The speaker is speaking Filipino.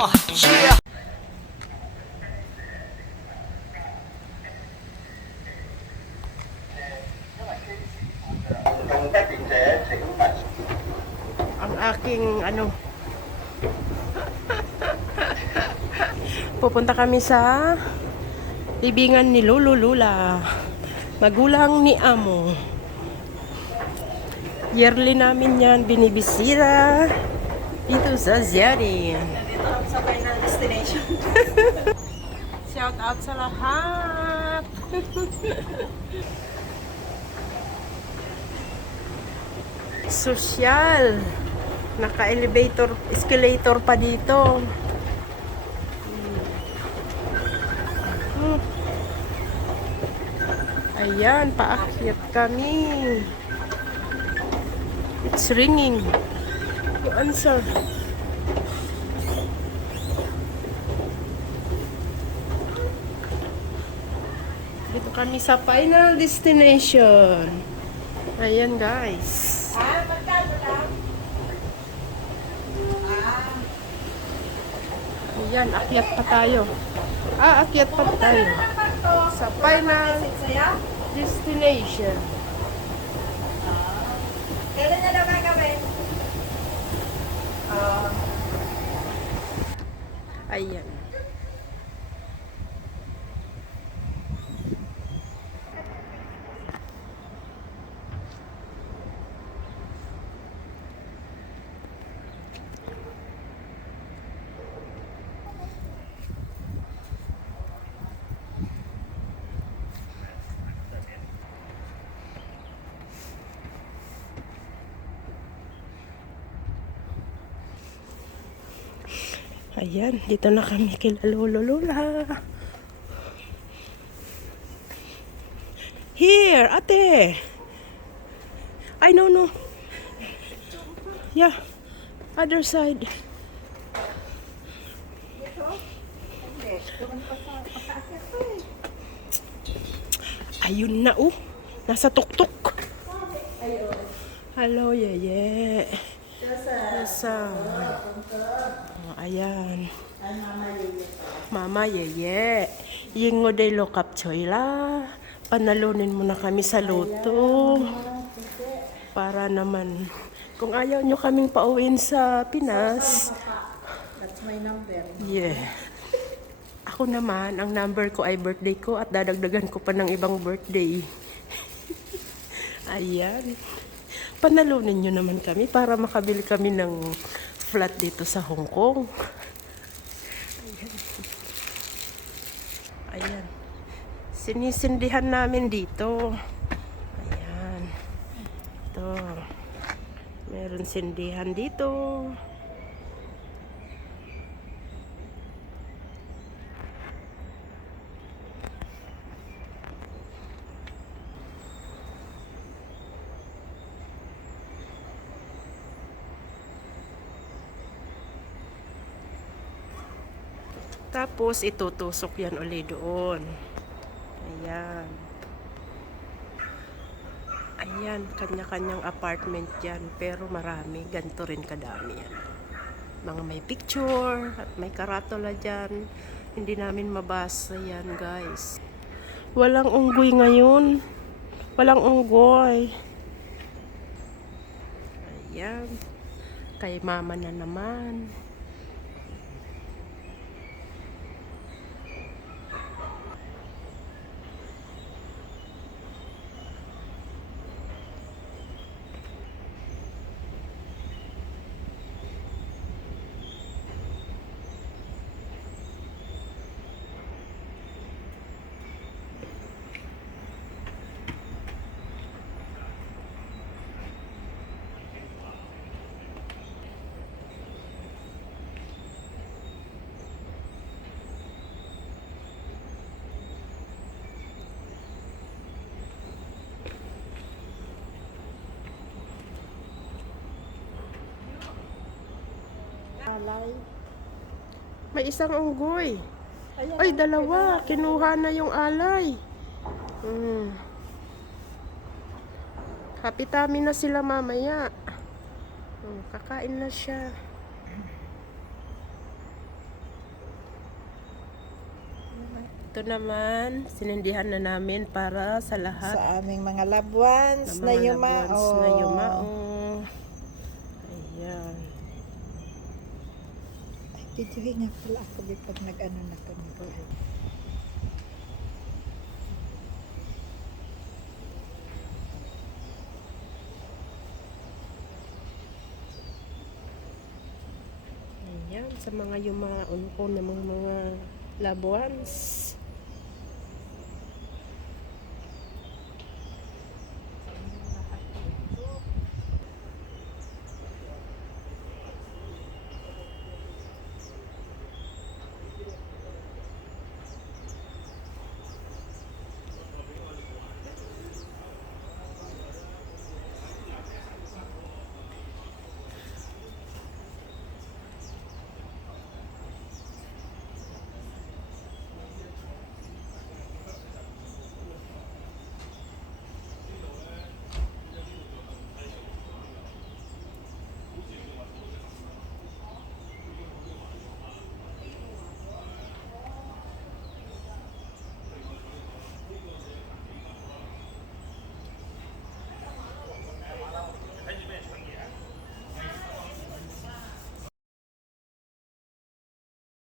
Uh, yeah. ang aking ano? Pupunta kami sa libingan ni Lolo Lula magulang ni Amo. Yearly namin yan binibisira dito sa kami sa final destination. shout out sa lahat Sosyal. Naka-elevator, escalator pa dito. Hmm. Ayan, paakyat kami. It's ringing. Answer. Dito kami sa final destination. Ayan guys. Ah, magkano lang? Ayan, akyat pa tayo. Ah, akyat pa tayo. Sa final destination. Kailan na? Ah, Ayan. Ayan, dito na kami kila Lolo Lola. Here, ate. I no no. Yeah, other side. Ayun na oh. Nasa tuktok. Hello, yeye. Nasa. Oh, ayan. Mama, yeye. Yingo de lokap choy la. Panalunin mo na kami sa loto. Para naman, kung ayaw nyo kaming pauwiin sa Pinas, That's my number. Yeah. Ako naman, ang number ko ay birthday ko at dadagdagan ko pa ng ibang birthday. Ayan. Panalunin nyo naman kami para makabili kami ng flat dito sa Hong Kong. Ayan. Ayan. Sinisindihan namin dito. Ayan. Ito. Meron sindihan dito. Tapos, itutusok yan uli doon. Ayan. Ayan, kanya-kanyang apartment yan. Pero marami, ganito rin kadami yan. Mga may picture, at may karatula dyan. Hindi namin mabasa yan, guys. Walang unggoy ngayon. Walang unggoy. Ayan. Kay mama na naman. Alay. May isang unggoy. Ayan, Ay, dalawa. Kinuha na yung alay. Mm. Kapitami na sila mamaya. Mm, kakain na siya. Ito naman, sinindihan na namin para sa lahat. Sa aming mga loved ones na, na yuma. Loved ones oh. na yuma. Oh. Ay, videohin nga pala ako pag nag-ano na kami. Ayan, sa mga yumaon ko ng mga, mga ones.